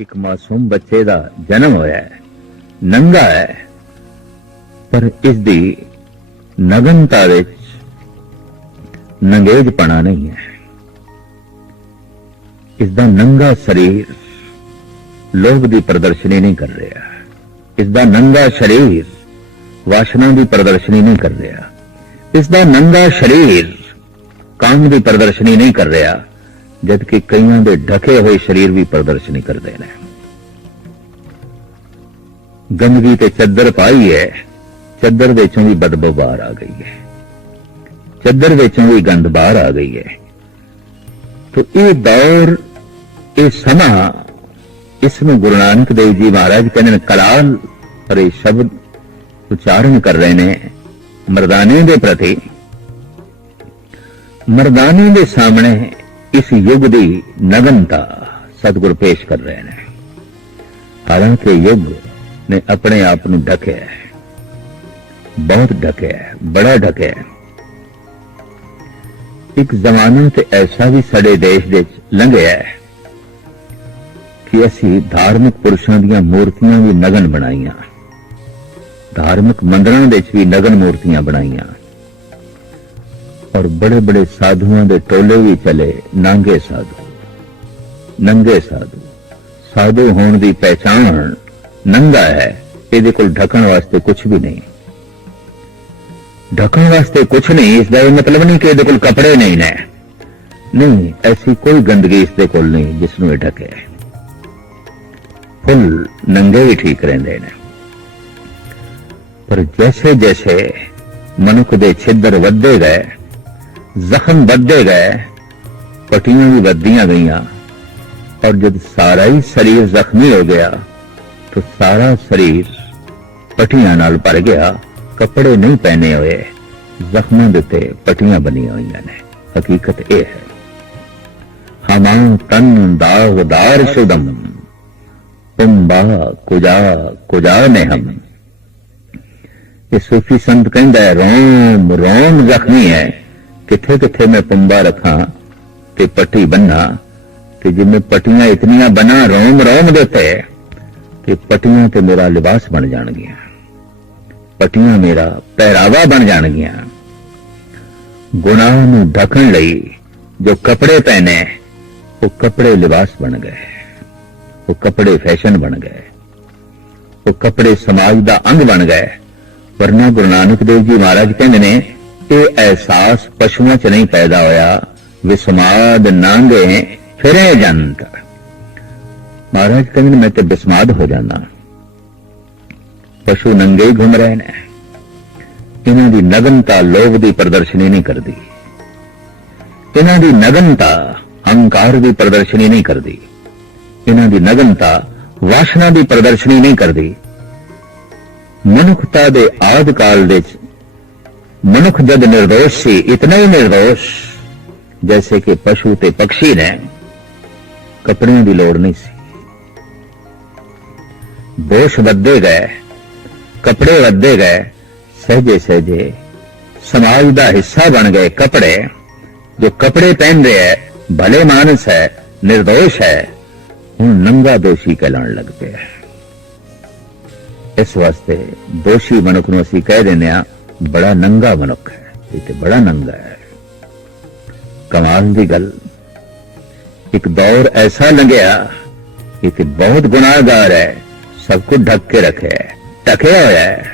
ਇੱਕ ਮਾਸੂਮ ਬੱਚੇ ਦਾ ਜਨਮ ਹੋਇਆ ਹੈ, ਨੰਗਾ ਹੈ। ਪਰ ਇਸ ਦੀ ਨਗਨਤਾ ਵਿੱਚ ਨੰਗੇਜਪਣਾ ਨਹੀਂ ਹੈ। ਇਸ ਦਾ ਨੰਗਾ ਸਰੀਰ ਲੋਭ ਦੀ ਪ੍ਰਦਰਸ਼ਨੀ ਨਹੀਂ ਕਰ ਰਿਹਾ। ਇਸ ਦਾ ਨੰਗਾ ਸਰੀਰ ਵਾਸ਼ਨਾ ਦੀ ਪ੍ਰਦਰਸ਼ਨੀ ਨਹੀਂ ਕਰ ਰਿਹਾ। ਇਸ ਦਾ ਨੰਗਾ ਸਰੀਰ ਕਾਮ ਦੀ ਪ੍ਰਦਰਸ਼ਨੀ ਨਹੀਂ ਕਰ ਰਿਹਾ। ਜਦਕਿ ਕਈਆਂ ਦੇ ਢਕੇ ਹੋਏ ਸਰੀਰ ਵੀ ਪ੍ਰਦਰਸ਼ਨੀ ਕਰਦੇ ਨੇ। ਗੰਦਗੀ ਤੇ ਚੱਦਰ ਪਾਈ ਹੈ, ਚੱਦਰ ਵਿੱਚੋਂ ਵੀ ਬਦਬੂ ਬਾਹਰ ਆ ਗਈ ਹੈ। ਚੱਦਰ ਵਿੱਚੋਂ ਵੀ ਗੰਦ ਬਾਹਰ ਆ ਗਈ ਹੈ। ਤੋ ਇਹ ਦੌਰ, ਇਹ ਸਮਾਂ, ਇਸ ਨੂੰ ਗੁਰੂ ਨਾਨਕ ਦੇਵ ਜੀ ਮਹਾਰਾਜ ਕਹਿੰਦੇ ਨੇ, ਕਲਾਲ ਪਰ ਸ਼ਬਦ ਉਚਾਰਨ ਕਰ ਰਹੇ ਨੇ ਮਰਦਾਨੇ ਦੇ ਪ੍ਰਤੀ। ਮਰਦਾਨੇ ਦੇ ਸਾਹਮਣੇ ਇਸ ਯੁੱਗ ਦੀ ਨਗਨਤਾ ਸਤਿਗੁਰ ਪੇਸ਼ ਕਰ ਰਹੇ ਨੇ। ਹਾਲਾਂਕਿ ਯੁੱਗ ਨੇ ਆਪਣੇ ਆਪ ਨੂੰ ਢਕਿਆ ਹੈ। ਬਹੁਤ ਢਕਿਆ ਹੈ, ਬੜਾ ਢਕਿਆ ਹੈ। ਇੱਕ ਜ਼ਮਾਨਾ ਤੇ ਐਸਾ ਵੀ ਸਾਡੇ ਦੇਸ਼ ਦੇ ਲੰਘਿਆ ਹੈ ਕਿ ਅਸੀਂ ਧਾਰਮਿਕ ਪੁਰਸ਼ਾਂ ਦੀਆਂ ਮੂਰਤੀਆਂ ਵੀ ਨਗਨ ਬਣਾਈਆਂ। ਧਾਰਮਿਕ ਮੰਦਰਾਂ ਵਿੱਚ ਵੀ ਨਗਨ ਮੂਰਤੀਆਂ ਬਣਾਈਆਂ। ਔਰ ਬੜੇ ਬੜੇ ਸਾਧੂਆਂ ਦੇ ਟੋਲੇ ਵੀ ਚਲੇ। ਨੰਗੇ ਸਾਧੂ ਨੰਗੇ ਸਾਧੂ। ਸਾਧੂ ਹੋਣ ਦੀ ਪਹਿਚਾਣ ਨੰਗਾ ਹੈ, ਇਹਦੇ ਕੋਲ ਢਕਣ ਵਾਸਤੇ ਕੁਝ ਵੀ ਨਹੀਂ। ਢਕਣ ਵਾਸਤੇ ਕੁਝ ਨਹੀਂ, ਇਸ ਦਾ ਇਹ ਮਤਲਬ ਨਹੀਂ ਕਿ ਇਹਦੇ ਕੋਲ ਕੱਪੜੇ ਨਹੀਂ ਨੇ। ਨਹੀਂ, ਐਸੀ ਕੋਈ ਗੰਦਗੀ ਇਸ ਦੇ ਕੋਲ ਨਹੀਂ ਜਿਸ ਨੂੰ ਇਹ ਢਕੇ। ਫੁੱਲ ਨੰਗੇ ਵੀ ਠੀਕ ਰਹਿੰਦੇ ਨੇ। ਪਰ ਜੈਸੇ ਜੈਸੇ ਮਨੁੱਖ ਦੇ ਛਿੱਦਰ ਵੱਧਦੇ ਗਏ ਜ਼ਖਮ ਵੱਧਦੇ ਗਏ ਪਟੀਆਂ ਵੀ ਵੱਧਦੀਆਂ ਗਈਆਂ। ਔਰ ਜਦ ਸਾਰਾ ਹੀ ਸਰੀਰ ਜ਼ਖਮੀ ਹੋ ਗਿਆ, ਤਾਂ ਸਾਰਾ ਸਰੀਰ ਪਟੀਆਂ ਨਾਲ ਭਰ ਗਿਆ। ਕੱਪੜੇ ਨਹੀਂ ਪਹਿਨੇ ਹੋਏ, ਜ਼ਖਮਾਂ ਦੇ ਉੱਤੇ ਪਟੀਆਂ ਬਣੀਆਂ ਹੋਈਆਂ ਨੇ। ਹਕੀਕਤ ਇਹ ਹੈ। ਹਮਾਂ ਤਨ ਦਾਗਦਾਰ ਸ਼ੁਦਮ ਤੁੰਬਾ ਕੁਜਾ ਕੁਜਾ ਨੇ ਹਮ ਇਹ ਸੂਫੀ ਸੰਤ ਕਹਿੰਦਾ ਹੈ, ਰੋਮ ਰੋਮ ਜ਼ਖਮੀ ਹੈ। ਕਿੱਥੇ ਕਿੱਥੇ ਮੈਂ ਪੁੰਬਾ ਰੱਖਾਂ ਤੇ ਪੱਟੀ ਬੰਨਾ ਤੇ ਜਿਵੇਂ ਪਟੀਆਂ ਇਤਨੀਆਂ ਬਣਾ ਰੋਮ ਰੋਮ ਦੇ ਉੱਤੇ ਤੇ ਪਟੀਆਂ ਤੇ ਮੇਰਾ ਲਿਬਾਸ ਬਣ ਜਾਣਗੀਆਂ। ਪਟੀਆਂ ਮੇਰਾ ਪਹਿਰਾਵਾ ਬਣ ਜਾਣਗੀਆਂ। ਗੁਨਾਹ ਨੂੰ ਢਕਣ ਲਈ ਜੋ ਕੱਪੜੇ ਪਹਿਨੇ, ਉਹ ਕੱਪੜੇ ਲਿਬਾਸ ਬਣ ਗਏ। ਉਹ ਕੱਪੜੇ ਫੈਸ਼ਨ ਬਣ ਗਏ। ਉਹ ਕੱਪੜੇ ਸਮਾਜ ਦਾ ਅੰਗ ਬਣ ਗਏ। ਵਰਨਾ ਗੁਰੂ ਨਾਨਕ ਦੇਵ ਜੀ ਮਹਾਰਾਜ ਕਹਿੰਦੇ ਨੇ ਇਹ ਅਹਿਸਾਸ ਪਸ਼ੂਆਂ 'ਚ ਨਹੀਂ ਪੈਦਾ ਹੋਇਆ ਵਿਸਮਾਦ ਨਾਂਗੇ, ਫਿਰੇ ਜੰਤ ਮਹਾਰਾਜ ਕਹਿੰਦੇ ਮੈਂ ਤੇ ਬਿਸਮਾਦ ਹੋ ਜਾਂਦਾ। ਪਸ਼ੂ ਨੰਗੇ ਹੀ ਘੁੰਮ ਰਹੇ ਨੇ। ਇਹਨਾਂ ਦੀ ਨਗਨਤਾ ਲੋਭ ਦੀ ਪ੍ਰਦਰਸ਼ਨੀ ਨਹੀਂ ਕਰਦੀ। ਇਹਨਾਂ ਦੀ ਨਗਨਤਾ ਹੰਕਾਰ ਦੀ ਪ੍ਰਦਰਸ਼ਨੀ ਨਹੀਂ ਕਰਦੀ। ਇਹਨਾਂ ਦੀ ਨਗਨਤਾ ਵਾਸ਼ਨਾ ਦੀ ਪ੍ਰਦਰਸ਼ਨੀ ਨਹੀਂ ਕਰਦੀ। ਮਨੁੱਖਤਾ ਦੇ ਆਦਿ ਕਾਲ ਦੇ ਵਿੱਚ ਮਨੁੱਖ ਜਦ ਨਿਰਦੋਸ਼ ਸੀ, ਇਤਨਾ ਹੀ ਨਿਰਦੋਸ਼, ਜੈਸੇ ਕਿ ਪਸ਼ੂ ਤੇ ਪਕਸ਼ੀ ਨੇ, ਕਪੜਿਆਂ ਦੀ ਲੋੜ ਨਹੀਂ ਸੀ। ਦੋਸ਼ ਵੱਧੇ ਗਏ, ਕਪੜੇ ਵੱਧੇ ਗਏ, ਸਹਜੇ ਸਹਜੇ ਸਮਾਜ ਦਾ ਹਿੱਸਾ ਬਣ ਗਏ ਕਪੜੇ, ਜੋ ਕਪੜੇ ਪਹਿਨ ਰਿਹਾ ਹੈ ਭਲੇ ਮਾਨਸ ਹੈ ਨਿਰਦੋਸ਼ ਹੈ ਉਹ ਨੰਗਾ ਦੋਸ਼ੀ ਕਹਿਣ ਲੱਗ ਪਿਆ। ਇਸ ਵਾਸਤੇ ਦੋਸ਼ੀ ਮਨੁੱਖ ਨੂੰ ਅਸੀਂ ਕਹਿ ਦਿੰਦੇ ਆ ਬੜਾ ਨੰਗਾ ਮਨੁੱਖ ਹੈ ਇਹ ਤੇ ਬੜਾ ਨੰਗਾ ਹੈ ਕਮਾਲ ਦੀ ਗੱਲ ਇੱਕ ਦੌਰ ਐਸਾ ਲੰਘਿਆ ਇਹ ਤੇ ਬਹੁਤ ਗੁਨਾਹਗਾਰ ਹੈ ਸਭ ਕੁਝ ਢੱਕ ਕੇ ਰੱਖਿਆ ਹੈ ਢਕਿਆ ਹੋਇਆ ਹੈ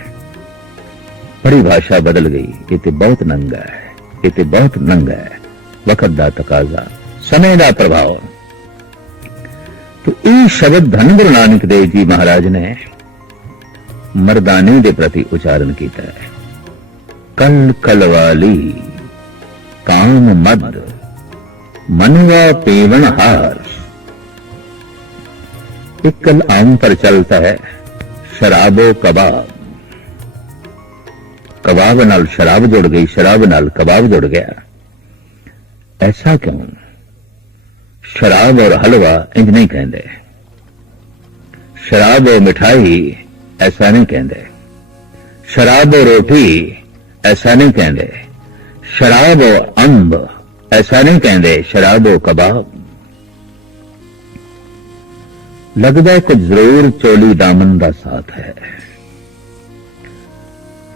ਪਰਿਭਾਸ਼ਾ ਬਦਲ ਗਈ ਇਹ ਤੇ ਬਹੁਤ ਨੰਗਾ ਹੈ ਇਹ ਤੇ ਬਹੁਤ ਨੰਗਾ ਹੈ ਵਕਤ ਦਾ ਤਕਾਜ਼ਾ ਸਮੇਂ ਦਾ ਪ੍ਰਭਾਵ ਤੋ ਇਹ ਸ਼ਬਦ ਧੰਨ ਗੁਰੂ ਨਾਨਕ ਦੇਵ ਜੀ ਮਹਾਰਾਜ ਨੇ ਮਰਦਾਨੇ ਦੇ ਪ੍ਰਤੀ ਉਚਾਰਨ कल कल वाली काम मद मनवा पेवन हार एक कल आम पर चलता है शराबो कबाब कबाब नाल शराब जुड़ गई शराब नाल कबाब जुड़ गया ऐसा क्यों शराब और हलवा इंज नहीं कहते शराब और मिठाई ऐसा नहीं कहते शराब और रोटी ਐਸਾ ਨਹੀਂ ਕਹਿੰਦੇ ਸ਼ਰਾਬ ਅੰਬ ਐਸਾ ਨਹੀਂ ਕਹਿੰਦੇ ਸ਼ਰਾਬ ਕਬਾਬ ਲੱਗਦਾ ਹੈ ਕੁਝ ਜ਼ਰੂਰ ਚੋਲੀ ਦਾਮਨ ਦਾ ਸਾਥ ਹੈ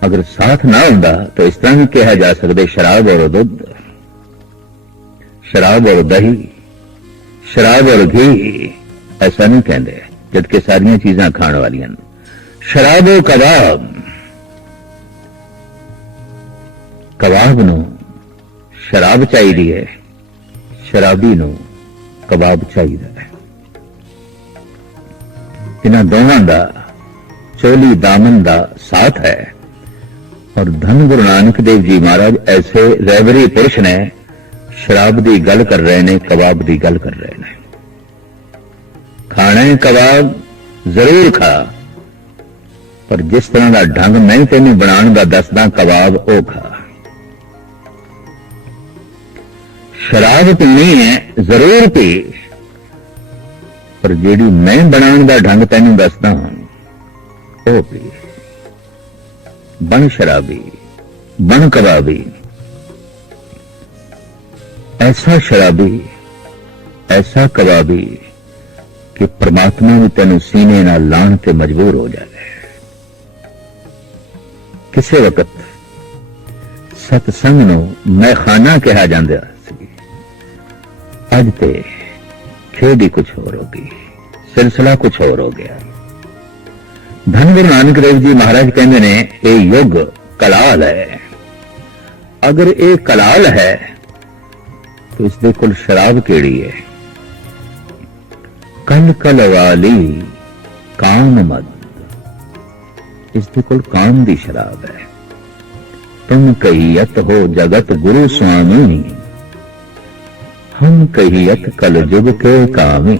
ਅਗਰ ਸਾਥ ਨਾ ਹੁੰਦਾ ਤਾਂ ਇਸ ਤਰ੍ਹਾਂ ਵੀ ਕਿਹਾ ਜਾ ਸਕਦਾ ਸ਼ਰਾਬ ਔਰ ਦੁੱਧ ਸ਼ਰਾਬ ਔਰ ਦਹੀਂ ਸ਼ਰਾਬ ਔਰ ਘੀ ਐਸਾ ਨਹੀਂ ਕਹਿੰਦੇ ਜਦ ਕਿ ਸਾਰੀਆਂ ਚੀਜ਼ਾਂ ਖਾਣ ਵਾਲੀਆਂ ਸ਼ਰਾਬ ਔਰ ਕਬਾਬ ਕਬਾਬ ਨੂੰ ਸ਼ਰਾਬ ਚਾਹੀਦੀ ਹੈ, ਸ਼ਰਾਬੀ ਨੂੰ ਕਬਾਬ ਚਾਹੀਦਾ ਹੈ। ਇਹਨਾਂ ਦੋਵਾਂ ਦਾ ਚੋਲੀ ਦਾਮਨ ਦਾ ਸਾਥ ਹੈ ਔਰ ਧੰਨ ਗੁਰੂ ਨਾਨਕ ਦੇਵ ਜੀ ਮਹਾਰਾਜ ਐਸੇ ਰਹਿਬਰੀ ਪੁਰਸ਼ ਨੇ ਸ਼ਰਾਬ ਦੀ ਗੱਲ ਕਰ ਰਹੇ ਨੇ, ਕਬਾਬ ਦੀ ਗੱਲ ਕਰ ਰਹੇ ਨੇ। ਖਾਣਾ ਕਬਾਬ, ਜ਼ਰੂਰ ਖਾ। ਪਰ ਜਿਸ ਤਰ੍ਹਾਂ ਦਾ ਢੰਗ ਮੈਂ ਤੈਨੂੰ ਬਣਾਉਣ ਦਾ ਦੱਸਦਾ, ਕਬਾਬ ਉਹ ਖਾ। ਸ਼ਰਾਬ ਪੀਣੀ ਹੈ, ਜ਼ਰੂਰ ਪੀ ਪਰ ਜਿਹੜੀ ਮੈਂ ਬਣਾਉਣ ਦਾ ਢੰਗ ਤੈਨੂੰ ਦੱਸਦਾ ਹਾਂ, ਉਹ ਪੀ ਬਣ ਸ਼ਰਾਬੀ, ਬਣ ਕਬਾਬੀ। ਐਸਾ ਸ਼ਰਾਬੀ, ਐਸਾ ਕਬਾਬੀ ਕਿ ਪ੍ਰਮਾਤਮਾ ਵੀ ਤੈਨੂੰ ਸੀਨੇ ਨਾਲ ਲਾਣ ਤੇ ਮਜਬੂਰ ਹੋ ਜਾਵੇ। ਕਿਸੇ ਵਕਤ ਸਤਸੰਗ ਨੂੰ ਮੈਖਾਨਾ ਕਿਹਾ ਜਾਂਦਾ ਅੱਜ ਤੇ ਖੇਡ ਹੀ ਕੁਝ ਹੋਰ ਹੋ ਗਈ ਸਿਲਸਿਲਾ ਕੁਝ ਹੋਰ ਹੋ ਗਿਆ ਧੰਨ ਗੁਰੂ ਨਾਨਕ ਦੇਵ ਜੀ ਮਹਾਰਾਜ ਕਹਿੰਦੇ ਨੇ ਇਹ ਯੁੱਗ ਕਲਾਲ ਹੈ ਅਗਰ ਇਹ ਕਲਾਲ ਹੈ ਤਾਂ ਇਸ ਦੇ ਕੋਲ ਸ਼ਰਾਬ ਕਿਹੜੀ ਹੈ ਕਲ ਕਲ ਵਾਲੀ ਕਾਮ ਮਦ ਇਸ ਦੇ ਕੋਲ ਕਾਮ ਦੀ ਸ਼ਰਾਬ ਹੈ ਤੁਮ ਕਹੀਅਤ ਹੋ ਜਗਤ ਗੁਰੂ ਸੁਆਮੀ ਹਮ ਕਹੀਅਤ ਕਲ ਜੁਗ ਕੇ ਕਾਮੀ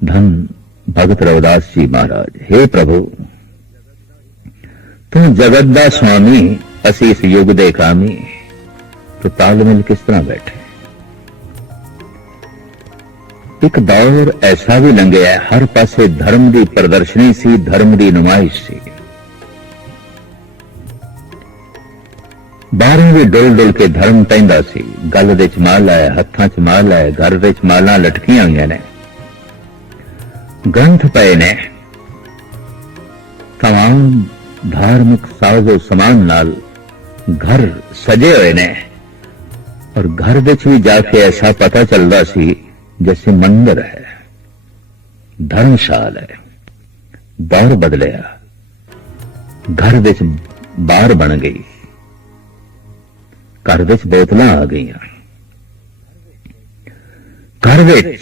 ਧੰਨ ਭਗਤ ਰਵਿਦਾਸ ਜੀ ਮਹਾਰਾਜ हे ਪ੍ਰਭੂ, ਤੂੰ ਜਗਤ ਦਾ ਸਵਾਮੀ ਅਸੀਂ ਇਸ ਯੁੱਗ ਦੇ ਕਾਮੀ। ਤੂੰ ਤਾਲਮੇਲ ਕਿਸ ਤਰ੍ਹਾਂ ਬੈਠੇ? ਇੱਕ ਦੌਰ ਐਸਾ ਵੀ ਲੰਘਿਆ, ਹਰ ਪਾਸੇ ਧਰਮ ਦੀ ਪ੍ਰਦਰਸ਼ਨੀ ਸੀ, ਧਰਮ ਦੀ ਨੁਮਾਇਸ਼ ਸੀ। ਬਾਹਰਵੇਂ ਡੁੱਲ ਡੁੱਲ ਕੇ ਧਰਮ ਪੈਂਦਾ ਸੀ। ਗੱਲ ਦੇ ਚਮਾਲ ਲਾਇਆ ਹੱਥਾਂ 'ਚ ਮਾਲ ਲਾਇਆ ਘਰ ਦੇ ਚਮਾਲਾਂ ਲਟਕੀਆਂ ਹੋਈਆਂ ਨੇ। ਗ੍ਰੰਥ ਪਏ ਨੇ। ਤਮਾਮ ਧਾਰਮਿਕ ਸਾਜ਼ੋ ਸਮਾਨ ਨਾਲ ਘਰ ਸਜੇ ਹੋਏ ਨੇ। ਔਰ ਘਰ ਵਿੱਚ ਵੀ ਜਾ ਕੇ ਐਸਾ ਪਤਾ ਚੱਲਦਾ ਸੀ ਜਿਵੇਂ ਮੰਦਰ ਹੈ। ਧਰਮਸ਼ਾਲ ਹੈ। ਬਾਹਰ ਬਦਲਿਆ। ਘਰ ਵਿੱਚ ਬਾਹਰ ਬਣ ਗਈ। ਘਰ ਵਿੱਚ ਬੋਤਲਾਂ ਆ ਗਈਆਂ। ਘਰ ਵਿੱਚ